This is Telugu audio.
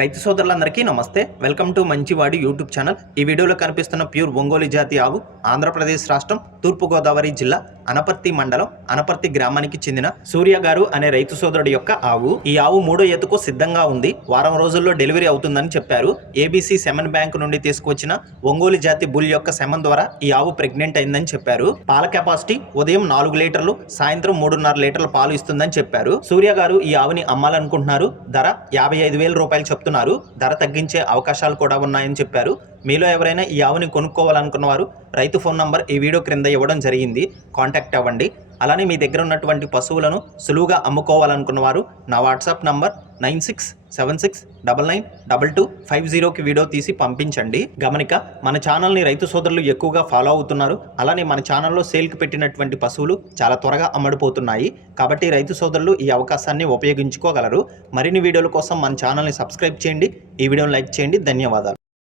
రైతు సోదరులందరికీ నమస్తే. వెల్కమ్ టు మంచివాడి యూట్యూబ్ ఛానల్. ఈ వీడియోలో కనిపిస్తున్న ప్యూర్ ఒంగోలు జాతి ఆవు ఆంధ్రప్రదేశ్ రాష్ట్రం తూర్పుగోదావరి జిల్లా అనపర్తి మండలం అనపర్తి గ్రామానికి చెందిన సూర్య గారు అనే రైతు సోదరుడి యొక్క ఆవు. ఈ ఆవు 3వ ఈతకు సిద్ధంగా ఉంది. వారం రోజుల్లో డెలివరీ అవుతుందని చెప్పారు. ఏబీసీ సెమెన్ బ్యాంక్ నుండి తీసుకొచ్చిన ఒంగోలు జాతి బుల్ యొక్క సెమెన్ ద్వారా ఈ ఆవు ప్రెగ్నెంట్ అయిందని చెప్పారు. పాల కెపాసిటీ ఉదయం 4 లీటర్లు, సాయంత్రం 3.5 లీటర్ల పాలు ఇస్తుందని చెప్పారు. సూర్య గారు ఈ ఆవుని అమ్మాలనుకుంటున్నారు. ధర 55,000 రూపాయలు చెప్తున్నారు. ధర తగ్గించే అవకాశాలు కూడా ఉన్నాయని చెప్పారు. మీలో ఎవరైనా ఈ ఆవుని కొనుక్కోవాలనుకున్న వారు రైతు ఫోన్ నంబర్ ఈ వీడియో క్రింద ఇవ్వడం జరిగింది. కాంటాక్ట్ అవ్వండి. అలానే మీ దగ్గర ఉన్నటువంటి పశువులను సులువుగా అమ్ముకోవాలనుకున్న వారు నా వాట్సాప్ నంబర్ 9676992250కి వీడియో తీసి పంపించండి. గమనిక, మన ఛానల్ని రైతు సోదరులు ఎక్కువగా ఫాలో అవుతున్నారు. అలానే మన ఛానల్లో సేల్కి పెట్టినటువంటి పశువులు చాలా త్వరగా అమ్మడిపోతున్నాయి. కాబట్టి రైతు సోదరులు ఈ అవకాశాన్ని ఉపయోగించుకోగలరు. మరిన్ని వీడియోల కోసం మన ఛానల్ని సబ్స్క్రైబ్ చేయండి. ఈ వీడియోని లైక్ చేయండి. ధన్యవాదాలు.